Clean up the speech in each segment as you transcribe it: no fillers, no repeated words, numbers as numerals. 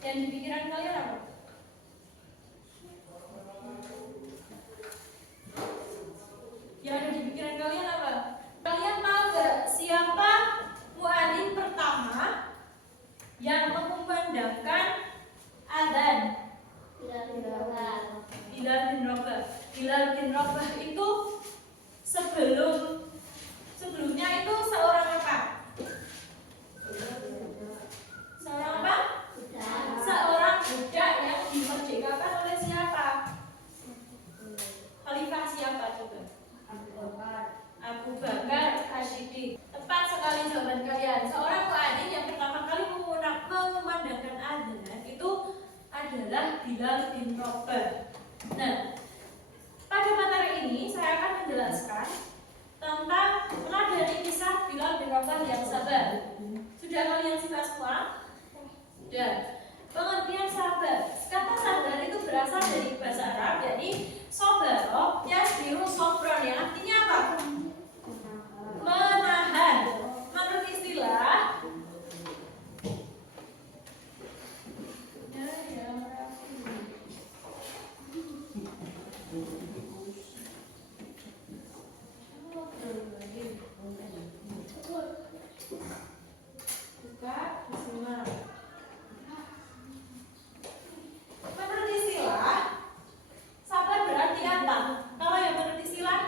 Yang di pikiran kalian apa? Yang ada di pikiran kalian apa? Kalian tahu gak siapa muadzin pertama yang mengumandangkan adzan? Bilal bin Rabah. Bilal bin Rabah itu sebelumnya itu seorang apa? Seorang apa? Seorang budak yang dimerdekakan oleh siapa? Khalifah siapa coba? Abu Bakar As-Siddiq. Tepat sekali jawaban kalian. Seorang muadzin yang pertama kali mengumandangkan adzan itu adalah Bilal bin Rabah. Nah, pada materi ini saya akan menjelaskan tentang dari kisah Bilal bin Rabah yang sabar. Sudah kalian simak semua? Sudah. Pengertian sabar. Kata sabar itu berasal dari bahasa Arab, yakni sobaro, yasbiru sobron, yang artinya apa? Menahan. Menurut istilah sabar berarti apa? Kalau yang menurut istilah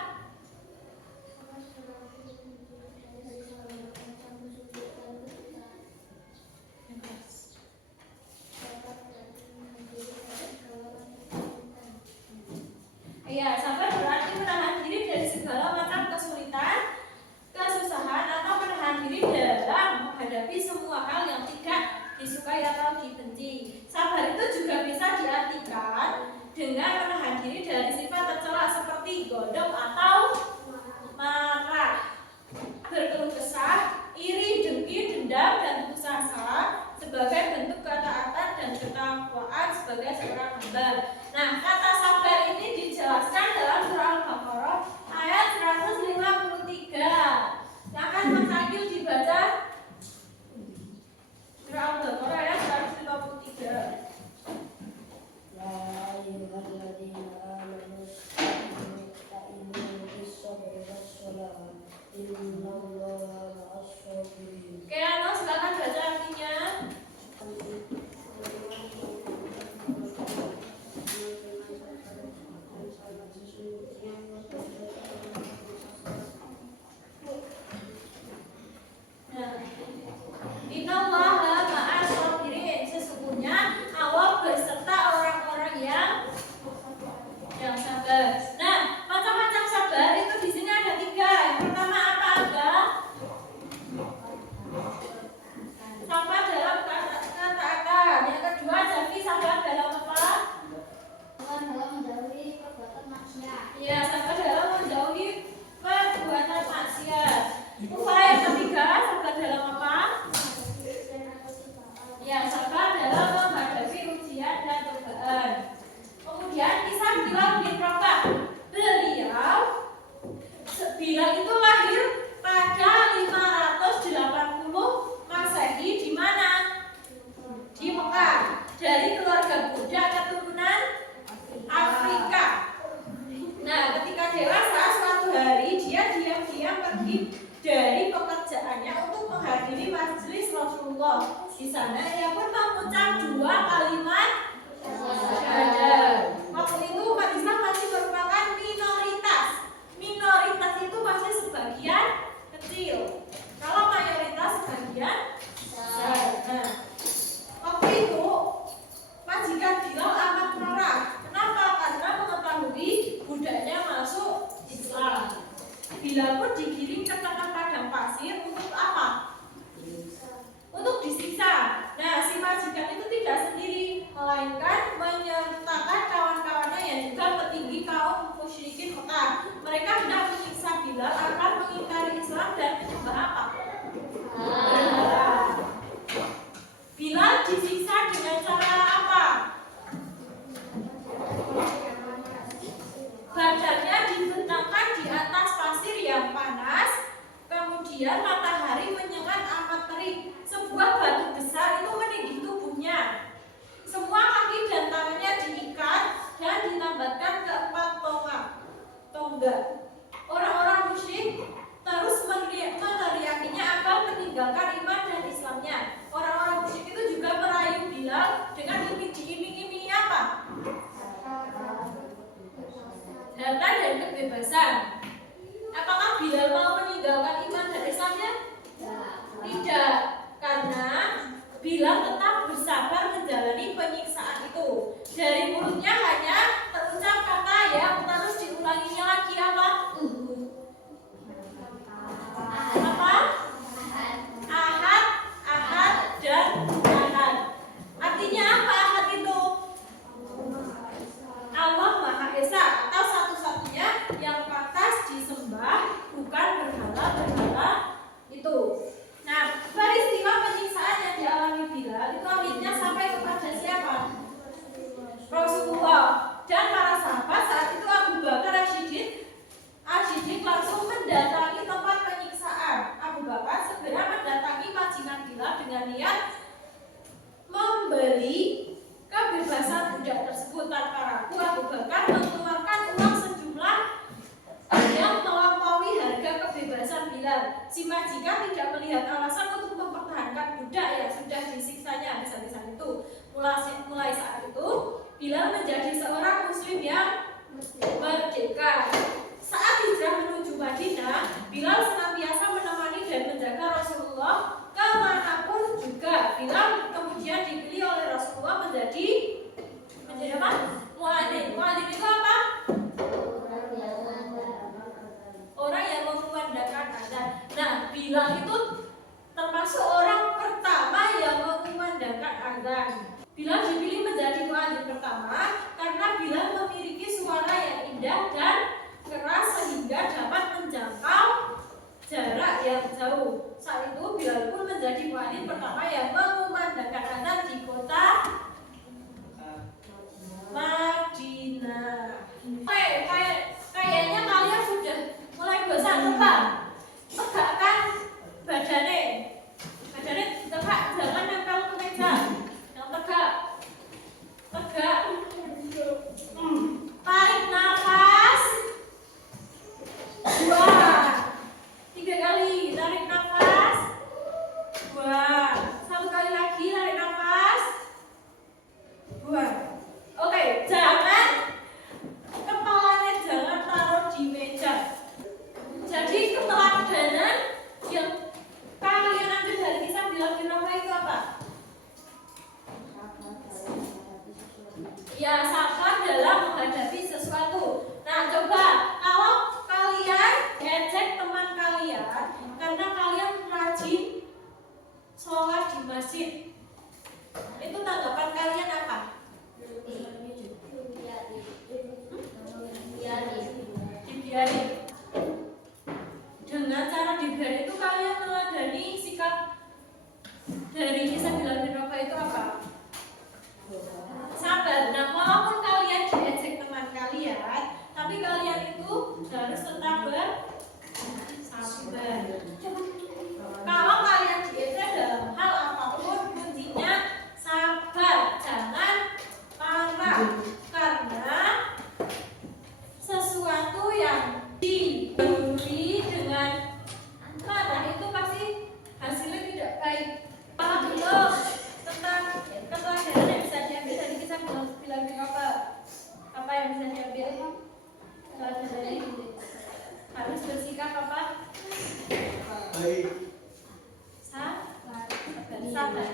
iya, sabar berarti menahan diri dari segala macam kesulitan, kesusahan, atau menahan diri dalam menghadapi semua hal yang tidak disukai atau dibenci. Sabar itu juga bisa diartikan dengan menahan diri dari sifat tercela seperti godok atau marah, berkeluh kesah, iri, dengki, dendam, dan putus asa sebagai bentuk ketaatan dan ketakwaan sebagai seorang hamba. Nah, kata sabar ini dijelaskan dalam surah Al-Baqarah ayat 153. Silakan Mas Akil dibaca surah Al-Baqarah ayat 153. Ya ayyuhalladzina amanu ista'inu bis-sabri was-salah innallaha ma'as-sabirin. Oke, Ano, silakan baca artinya. Innallaha ma'as-sabirin. Sesungguhnya Allah beserta orang-orang yang sabar. Nah, macam-macam sabar itu di sini ada 3. Yang pertama apa, Angga? Sabar dalam ketaatan. Yang kedua, Jafi, sabar dalam apa? Dalam menjauhi perbuatan maksiat. Ya, sabar dalam menjauhi perbuatan maksiat. Upaya yang ketiga, sabar dalam apa? Ya, sabar dalam menghadapi ujian dan cobaan. Kemudian kisah Bilal bin Rabah. Bilal itu lahir pada 580 Masehi di mana? Di Mekah. Dari keluarga budak keturunan Afrika. Nah, ketika dewasa suatu hari dia diam-diam pergi dari pekerjaannya untuk menghadiri majelis Rasulullah. Di sana ia pun mengucap 2 kalimat syahadat. Waktu itu umat Islam masih merupakan minoritas. Minoritas itu masih sebagian kecil. Kalau mayoritas sebagian besar. Nah, waktu Bilal pun digiring ke tengah padang pasir untuk apa? Untuk disiksa. Nah, si majikan itu tidak sendiri, melainkan menyertakan kawan-kawannya yang juga petinggi kaum musyrikin Mekah. Mereka hendak menyiksa Bilal akan mengingkari Islam dan menyembah apa? Berhala. Bilal disiksa dengan cara apa? Badannya dibentangkan di atas pasir yang panas, kemudian matahari menyengat amat terik. Sebuah batu besar itu meninggi tubuhnya. Semua kaki dan tangannya diikat dan dinambatkan ke 4 tonggak. Orang-orang musyrik terus meneriakinya agar meninggalkan iman dan Islamnya. Orang-orang musyrik itu juga merayu Bilal dengan diiming-imingi apa? Harta dan kebebasan. Apakah Bilal mau meninggalkan iman dan Islamnya? Tidak, karena Bilal tetap bersabar menjalani penyiksaan itu. Dari mulutnya hanya terucap kata yang terus diulanginya lagi apa? Apa? Ahad, ahad, dan ahad. Artinya apa ahad itu? Allah Maha Esa atau satu-satunya yang pantas disembah, bukan berhala-berhala itu. Nah, peristiwa penyiksaan yang dialami Bilal itu akhirnya sampai kepada siapa? Rasulullah dan para sahabat. Saat itu Abu Bakar As-Siddiq langsung mendatangi tempat penyiksaan. Abu Bakar segera mendatangi majikan Bilal dengan niat membeli kebebasan budak tersebut. Tanpa ragu Abu Bakar mengeluarkan uang sejumlah yang melampaui harga kebebasan Bilal. Si majikan tidak melihat alasan untuk mempertahankan budak yang sudah disiksanya habis-habisan itu. Mulai saat itu Bilal menjadi seorang muslim yang merdeka. Saat hijrah menuju Madinah, Bilal senantiasa menemani dan menjaga Rasulullah kemanapun juga. Bilal kemudian dipilih oleh Rasulullah menjadi apa? Muadzin. Muadzin itu apa? Orang yang mengumandangkan azan. Nah, Bilal itu termasuk orang pertama yang mengumandangkan azan. Bilal dipilih menjadi muadzin pertama karena Bilal memiliki suara yang indah dan keras sehingga dapat menjangkau jarak yang jauh. Saat itu Bilal pun menjadi muadzin pertama yang mengumandangkan azan di kota Madinah. Kayaknya kalian sudah mulai bosan tebak. Tegakkan badannya tegak, jangan nempel ke meja. Yang tegak. Tarik nafas. 2. 3 kali tarik nafas. 2. 1 kali lagi tarik nafas. 2. Oke, jangan kepalanya jangan taruh di meja. Jadi keteladanan yang kalian ambil dari kisah Bilal bin Rabah itu apa? Ya, sabar dalam menghadapi sesuatu. Nah, coba kalau kalian ejek teman kalian karena kalian rajin sholat di masjid, itu tanggapan kalian apa? Dibiarin. Dengan cara dibiarin itu kalian meladani sikap dari kisah Bilal bin Rabah itu apa? Sabar. Nah, walaupun kalian diejek teman kalian, tapi kalian itu harus tetap bersabar. Kalau kalian diejek dalam hal apapun, kuncinya sabar, jangan marah, karena sesuatu yang diberi dengan marah itu pasti hasilnya tidak baik. Paham belum tentang keteladanan yang bisa diambil dari kisah Bilal bin Rabah? Apa yang bisa diambil? Keteladanan ini harus bersikap apa? Baik. Sabar.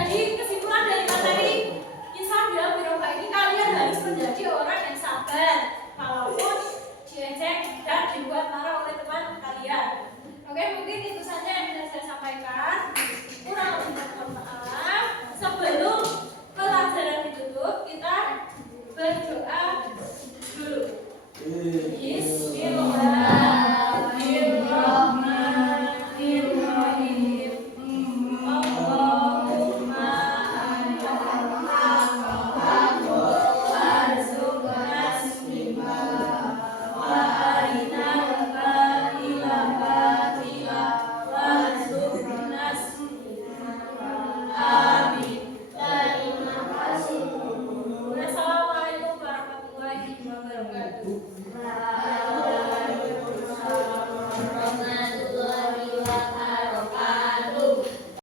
Jadi kesimpulan dari materi kisah Bilal bin Rabah ini, kalian harus menjadi orang yang sabar walaupun diejek dan dibuat marah Oke, mungkin itu saja